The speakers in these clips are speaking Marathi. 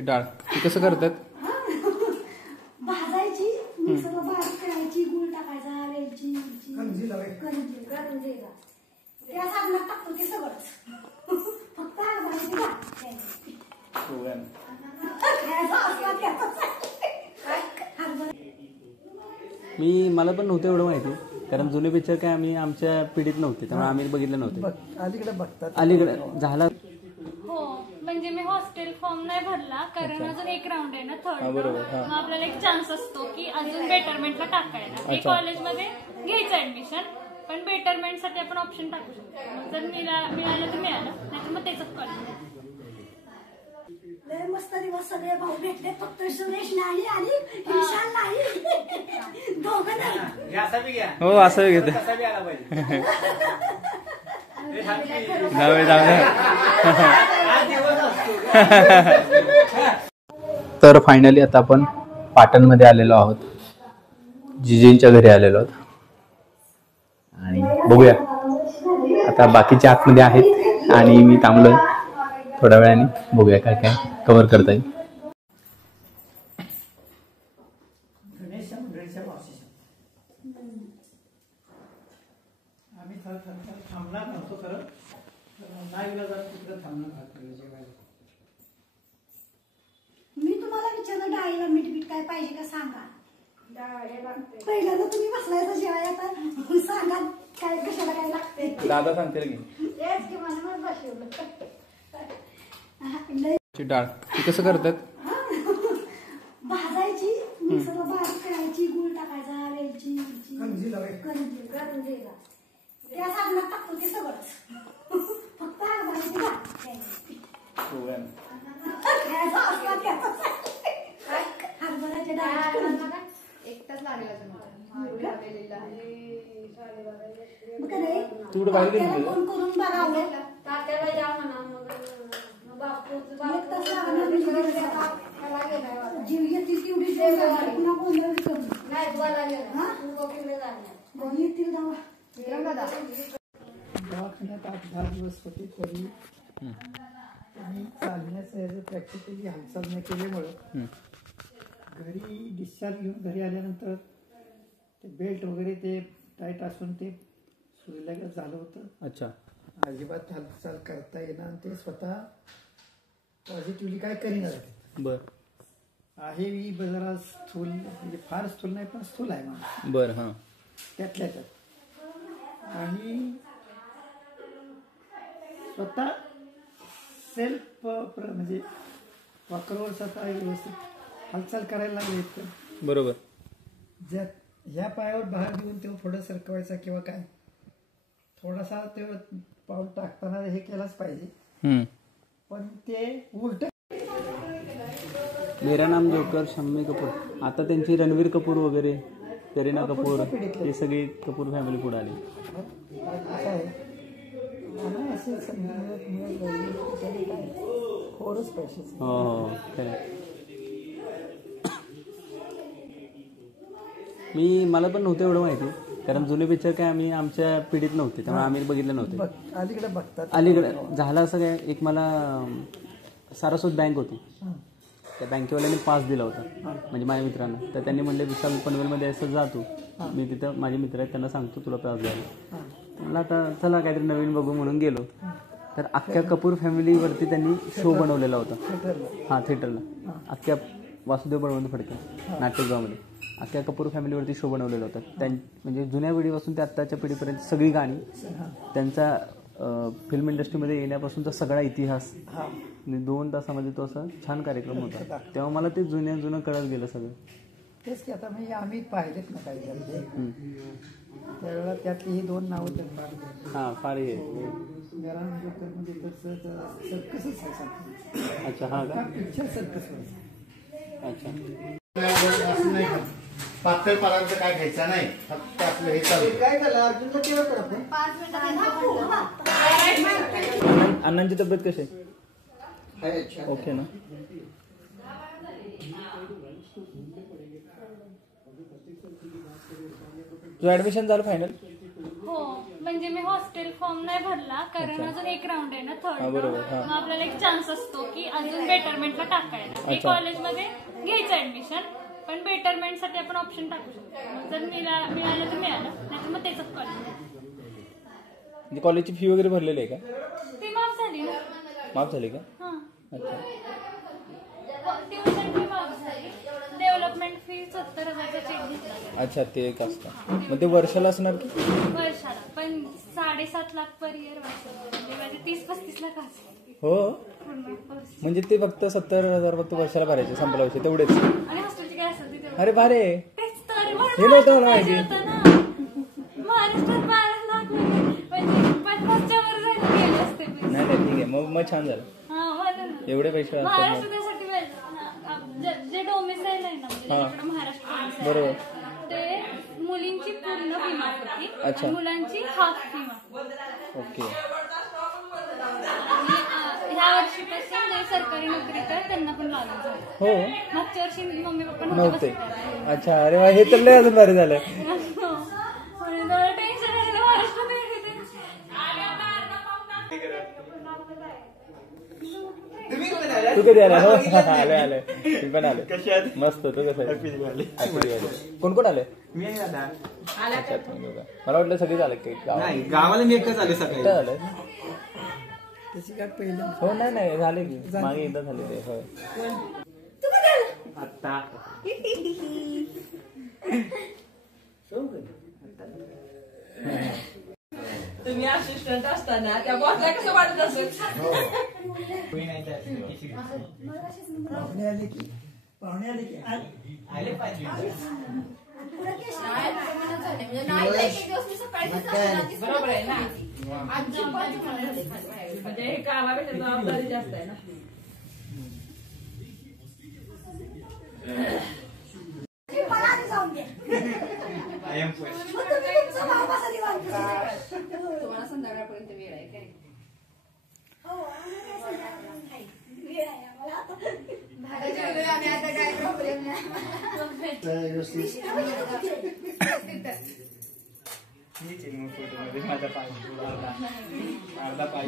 डाळ ती कसं करतात? भाजायची, मिक्सरला बारीक करायची, गूळ टाकायचा, वेलची, करंजीला त्या साबणात टाकतो ते सगळंच. फक्त हरभऱ्याची डाळ मला पण नव्हतं एवढं माहिती, कारण जुने पिक्चर काय आम्ही आमच्या पिढीत नव्हते, त्यामुळे आम्ही बघितले नव्हते. अलीकडे बघतात, अलीकडे झाला. हो, म्हणजे मी हॉस्टेल फॉर्म नाही भरला, कारण अजून एक राऊंड आहे ना, थर्ड राऊंड. मग आपल्याला एक चान्स असतो की अजून बेटरमेंटला टाकायला. हे कॉलेजमध्ये घ्यायचं ऍडमिशन, पण बेटरमेंट साठी आपण ऑप्शन टाकू शकतो. मग जर मिळालं तर मिळालं, नाही तर मग त्याच कॉलेज. मस्त दिवस सगळे भाऊ भेटले, फक्त सुरेश नाही आणि विशाल नाही, दोघं नाही. हो, असं घेते. तर फायनली आता आपण पाटणमध्ये आलेलो आहोत, जिजेंच्या घरी आलेलो आहोत आणि बघूया आता बाकीचे आतमध्ये आहेत आणि मी थांबलोय. थोड्या वेळाने बघूया काय काय कव्हर करता येईल. थांबणार नव्हतो खरं, नाही तिकडे थांबणार. मी तुम्हाला विचारलं डाळीला मीठ काय पाहिजे का सांगा. पहिला तर तुम्ही बसलायचं जेवाय, आता सांगा काय कशाला काय लागते. दादा सांगतील की डाळ ती कसं करतात? भाजायची, मिक्सरला बारीक करायची, गूळ टाकायचा, वेलची, करंजीला त्या साबणात टाकतो ते सगळंच. फक्त हरभऱ्याची डाळ हरभऱ्याची डाळ एकटाच लागला कोण करून बघावं. जीव येतील तेवढी पुन्हा गोंधळ येतील दवाखान्यात 8-10 दिवस होते, तरी आणि चालण्याचं प्रॅक्टिकली हालचाल नाही केल्यामुळं घरी डिस्चार्ज घेऊन घरी आल्यानंतर ते बेल्ट वगैरे ते टाईट असून ते सुईलागत झालं होतं. अच्छा. अजिबात हालचाल करता येणार आणि ते स्वतः पॉझिटिव्हली काय करीणार. बर आहे मी जरा स्थूल, म्हणजे फार स्थूल नाही पण स्थूल आहे मला. बर. हां, त्यातल्या त्यात. आणि स्वतः सेल्फ म्हणजे वाकरवर स्वतः व्यवस्थित हालचाल करायला लागले तर बरोबर. ज्या ह्या पायावर भार देऊन तेव्हा थोडं सरकवायचा किंवा काय थोडासा तेव्हा पाऊल टाकताना हे केलंच पाहिजे, पण ते उलट. मेरा नाम जोकर, शम्मी कपूर. आता त्यांची रणवीर कपूर वगैरे, करीना कपूर, हे सगळी कपूर फॅमिली पुढे आली. हो, मला पण नव्हतं एवढं माहिती, कारण जुने पिक्चर काय आम्ही आमच्या पिढीत नव्हते, त्यामुळे आम्ही बघितले नव्हते. अलीकडे बघतात. अलीकडे झालं असं काय, एक मला सारस्वत बँक होती, त्या बँकेवाल्याने पास दिला होता म्हणजे माझ्या मित्रांना. तर त्यांनी म्हणले विशाल पनवेलमध्ये असं जातो, मी तिथं माझे मित्र आहेत त्यांना सांगतो तुला पास द्यायला. मला आता चला काहीतरी नवीन बघू म्हणून गेलो. तर अख्ख्या कपूर फॅमिलीवरती त्यांनी शो बनवलेला होता. हां, थिएटरला, अख्ख्या वासुदेव बळवंत फडके नाट्यगृहामध्ये अख्ख्या कपूर फॅमिलीवरती शो बनवलेला होता. म्हणजे जुन्या पिढीपासून ते आत्ताच्या पिढीपर्यंत सगळी गाणी, त्यांचा फिल्म इंडस्ट्रीमध्ये येण्यापासूनचा सगळा इतिहास, 2 तासामध्ये तो असा छान कार्यक्रम होता. तेव्हा मला ते जुनं कळत गेलं सगळं. तेच की आता म्हणजे आम्ही पाहिलेत ना काही त्यावेळेला त्यातली ही 2 नावं तर फार हे म्हणजे सर्कसच आहे. अच्छा. हा का? Picture circus. अच्छा. असं नाही, पातळ पालांचं काय घ्यायचं नाही, फक्त आपलं हे चालू. काय झालं अर्जुनला केलं तर आपण 5 मिनिटं. अण्णांची तब्येत कशी आहे? ओके ना? तुझं ऍडमिशन झालं फायनल? हो, म्हणजे मी हॉस्टेल फॉर्म नाही भरला कारण अजून एक राऊंड आहे ना थर्ड राऊंड, मग आपल्याला एक चान्स असतो की अजून बेटरमेंटला टाकायला. हे कॉलेजमध्ये घ्यायचं ऍडमिशन, पण बेटरमेंटसाठी आपण ऑप्शन टाकू शकतो. मग जर मिळालं तर मिळालं, नाही मग त्याच कॉलेज. कॉलेजची फी वगैरे भरलेली आहे का? ती माफ झाली ना. माफ झाली का? हां, अच्छा. ट्युशन फी माफ झाली. डेव्हलपमेंट फी 70,000चा चेक घेतला. अच्छा, ते एक असतं. मग ते वर्षाला असणार की? वर्षाला, पण 7.5 लाख पर इयर वर्षाला, म्हणजे माझे 30-35 लाख असते हो, पूर्ण वर्ष. म्हणजे ते फक्त 70,000 फक्त वर्षाला भरायचे, संपला विषय तेवढेच. आणि हॉस्टेलची काय असेल तिथे अरे भारे, तेच तर हे नव्हतं मला माहिती. महाराष्ट्रात 12 लाख म्हणजे 50च्या वर जायला गेले असते. नाही नाही, ठीक आहे, मग छान झालं. हा, म्हणून एवढे पैसे असतात. महाराष्ट्र त्यासाठी जे डोमिसाईल आहे ना, म्हणजे महाराष्ट्र domicile बरोबर. ते मुलींची पूर्ण फी माफ होती अच्छा. आणि मुलांची हाफ फी माफ होती. ओके. आणि ह्या वर्षीपासून जे सरकारी नोकरी तर त्यांना पण लागू झालं. हो, मागच्या वर्षी मम्मी पप्पा नव्हते. अच्छा, अरे वा, हे तर लय अजून भारी झालं. टेन्शन आहे महाराष्ट्रात. तू कधी आला? हो, आलोय. मी पण आलोय. मस्त. तू कसं आहे? कोण कोण आले? मी आहे दादा. अच्छा, तुम्ही दोघं. मला वाटलं सगळेच आले काही नाही, गावाला मी एकच आले सकाळी. झालं. त्याची काय पहिलं हो, नाही झाले की मागे एकदा झाले ते. होय. आता तुम्ही असिस्टंट असताना त्या बॉसला कसं वाटत असेल? पाहुणे आले की आले पाहिजे. बरोबर आहे ना. म्हणजे हे कामापेक्षा जबाबदारी जास्त आहे ना. मला आधी जाऊन दे. मग तुम्ही तुमचा भाव कसा निवांत बसलाय? तुम्हाला संध्याकाळपर्यंत वेळ आहे काय? हो, आम्हाला काय संध्याकाळपर्यंत नाही. वेळ आहे आम्हाला आता. आणि आता काय प्रॉब्लेम नाही. माझा पाय अर्धा पाय.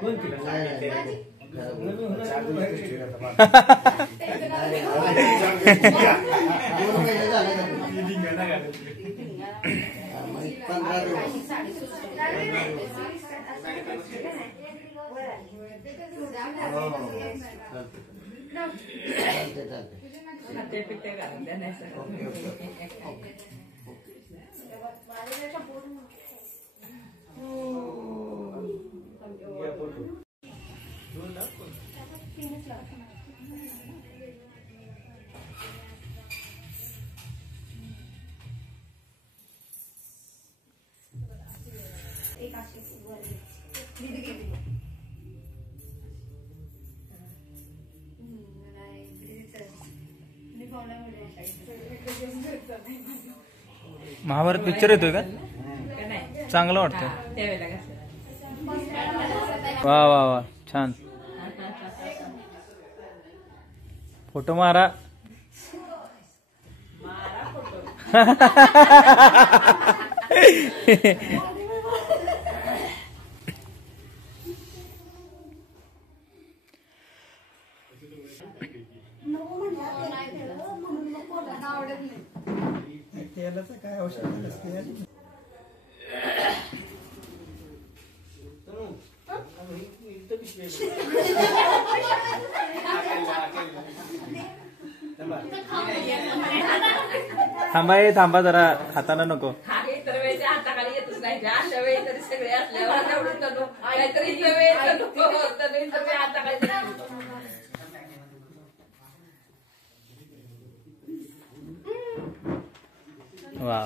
कोण पिट्टे घालून द्या नाही सर. महाभारत पिक्चर येतोय का? चांगलं वाटतं. त्यावेळेला कसं वा वा वा, छान. फोटो मारा. तेलाचं काय औषध असते? थांबा जरा, हाताना नको. इतर वेळेस हाताखाली येतच नाही. अशा वेळी तरी सगळे असल्यावर तेवढं तनु काहीतरी इतर वेळेस नको हाताखाली. वा.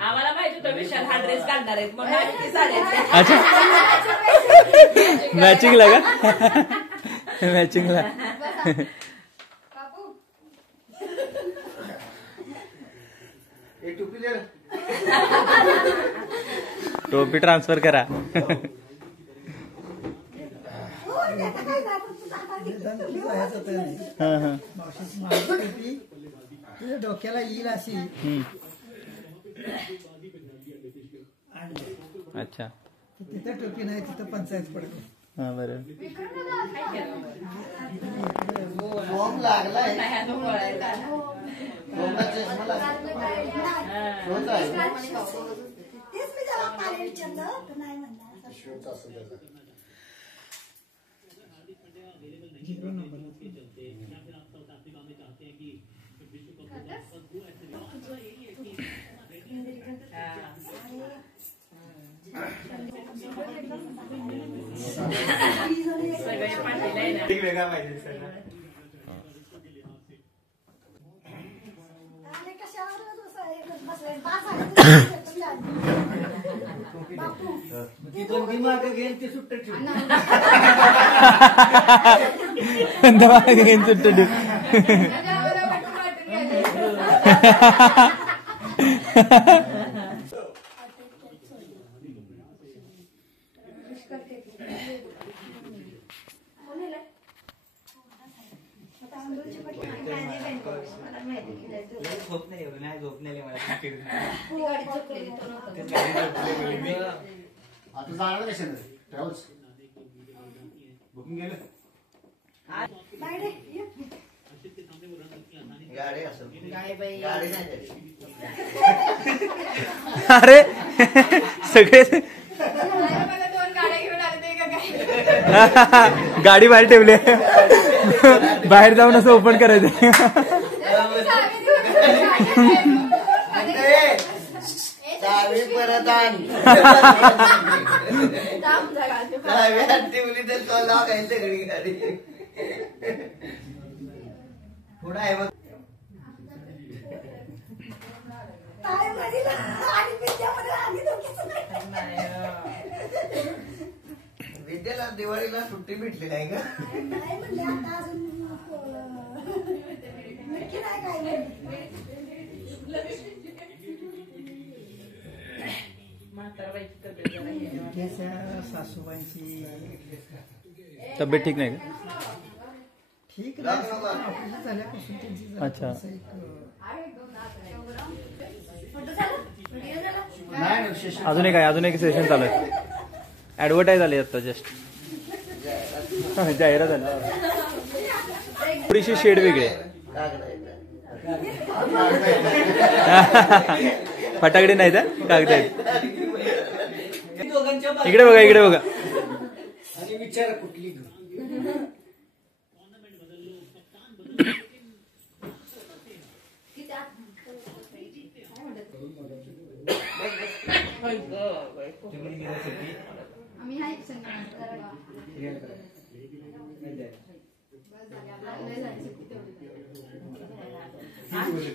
आम्हाला माहिती होतं विशाल हा ड्रेस काढणार आहेत म्हणून आम्ही ती साडी अच्छा, मॅचिंगला का? मॅचिंगला. टोपी टोपी ट्रान्सफर करा. नाही. हा हा मावशीची माझी टोपी तुझ्या डोक्याला येईल अशी आणली. अच्छा तिथं टोपी नाही, तिथं पंचायत पडते. हा बरं फॉर्म लागलाय फॉर्मला चष्मा लागला. शोध आहे. तेच मी त्याला पाणी विचारलं तर नाही म्हणला. शोध असं त्याचा. झिरो नंबर वेगळा पाहिजे सगळं. आणि कशावर बसलाय? बास आहे. बापू ती पण मी मागे घेईन ती सुट्ट ठेवून. घेऊन सुट्ट ठेव. झोप नाही एवढं, नाही झोप नाही मला. आता जाणार कशाने ट्रॅव्हल्स बुकिंग केलं. नाही रे, ये. गाडी असेल काय बाई गाडी नाही. अरे सगळे मला 2 गाड्या घेऊन आले ते का काय. गाडी बाहेर ठेवली बाहेर जाऊन असं ओपन करायचं. चावी परत आण. चावी ठेवली तर तो लागायचं घडी गाडी पुढं आहे मग. काय म्हणेल? आणि विद्यामध्ये आम्ही दोघीच नाही. विद्याला दिवाळीला सुट्टी भेटली नाही का? नाही म्हणले आता अजून नक्की नाही काय म्हणले. विद्याच्या सासूबाईंची तब्येत ठीक नाही का? ठीक नाही, ऑपरेशन झाल्यापासून त्यांची जरा अच्छा. थोडंसं एक, नाही विशेष. अजून एक सेशन चालू आहे. ऍडव्हर्टाईज आली आता जस्ट जाहिरात झाली. थोडीशी शेड वेगळी आहे. फटाकडे नाही त्या कागद आहेत. इकडे बघा इकडे बघा. आणि विचार कुठली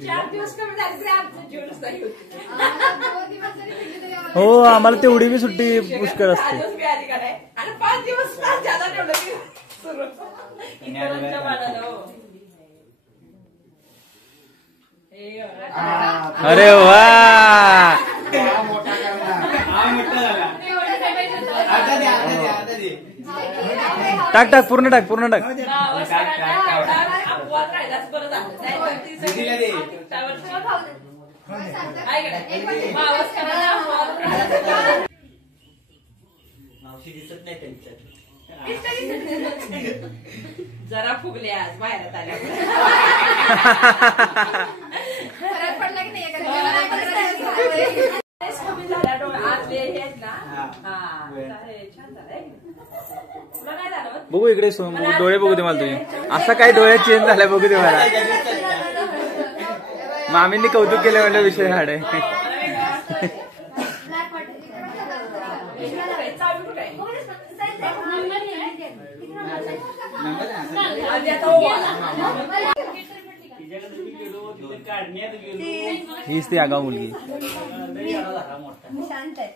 चार दिवस कमी झाले तरी आमचं जीवनच नाही होत. हो आम्हाला तेवढी बी सुट्टी पुष्कळ असते. 6 दिवस मिळाली का नाही आणि 5 दिवस ज्यादा ठेवलं की सुरू इतरांच्या मानानं हो. अरे वा मोठा करणार. हा मोठा झाला. आता दे, आता दे, आता दे. टाक पूर्ण टाक. अपवाद राहिलाच बरं झालं. नाही ती सगळी दीदीला दे. त्यावर मावस करायला अपवाद राहिला. मावशी दिसत नाही त्यांच्यात. जरा फुगले आज बाहेर आल्या फरक पडला की नाही कमी झाल्या डोळे आतले हे आहेत ना. हा. हा छान झालंय. तुला काय झालं? बघू इकडे डोळे बघू दे मला तुझे. असा काय डोळ्यात चेंज झालाय बघू दे मला. मामींनी कौतुक केलं म्हणलं विषय हाड आहे. हीच ती आगाव मुलगी शांत आहे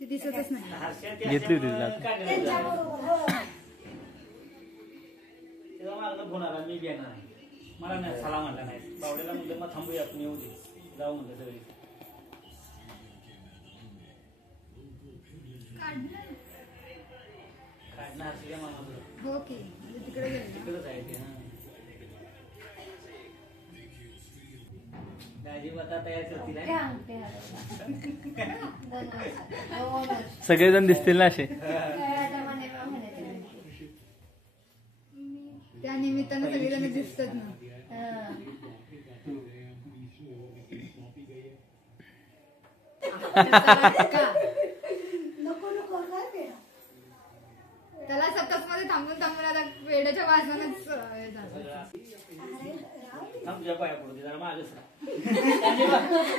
ती दिसतच नाही. घेतली होती तिला. फोन आला मी घेणार मला नाही चला म्हणला नाही. बावड्याला म्हणलं मग थांबूया आपण येऊ दे जाऊ म्हणलं सगळे. काढणार मामा ओके तिकडे गेले तिकडच आहे ते. माझी आता तयार करतील ते आणते हळदीला. 2 वर्षात. 2 वर्ष. सगळेजण दिसतील ना असे. आता म्हणे बा म्हणायचे. त्या निमित्तानं सगळेजण दिसतात ना. हं. का? नको नको काय पेढा. त्याला सतत मध्ये थांबून थांबून आता वेड्याच्या वाजनानच अरे राव दे. थांब तुझ्या पाया पडू दे जरा मागच राहा.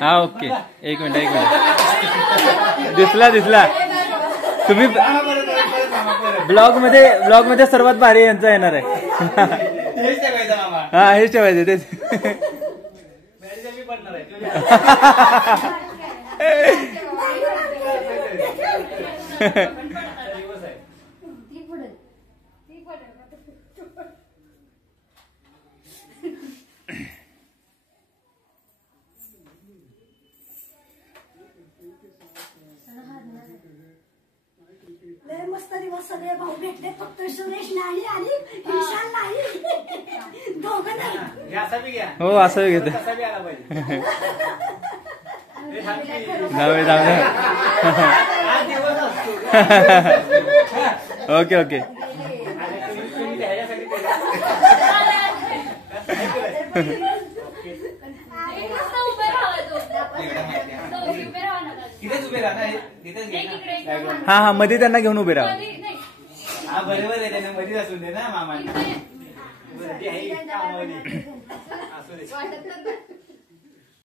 हा ओके, एक मिनिट. दिसला तुम्ही ब्लॉग मध्ये सर्वात भारी यांचा येणार आहे. हेच ठेवायचं मामा. हा हेच ठेवायचे तेच. मॅडीचा मी पडणार आहे दिवस आहे. ती पुढे. लय मस्त दिवस सगळे भाऊ भेटले, फक्त सुरेश नाही आणि विशाल नाही. दोघं नाही. घ्या असा बी घ्या. हो असं घेतो. कसा बी आला पाहिजे. जाऊ दे. हा दिवस असतो. ओके आणि तुम्ही ह्याच्यासाठी केलं. मस्त उभे राहा दोघी उभे राहा ना. तिथेच उभे राहा ना, तिथेच घे एक ना. इकडे एक इकडे. हा मध्ये त्यांना घेऊन उभे राहा. कधी- नाही. हा बरोबर आहे, त्यांना मध्येच असून दे ना मामांना. इकडे. ती आहे कामावली. असू दे. वाटत नाही.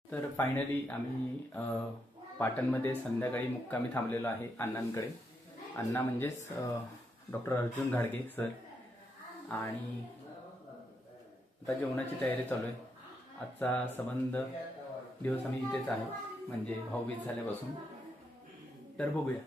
तर फायनली आम्ही पाटणमध्ये संध्याकाळी मुक्कामी थांबलेलो आहे अण्णांकडे. अण्णा म्हणजेच डॉक्टर अर्जुन घाडगे सर. आणि आता जेवणाची तयारी चालू आहे. आजचा संबंध दिवस आम्ही इथेच आहे, म्हणजे भाऊबीज झाल्यापासून. तर बघूया.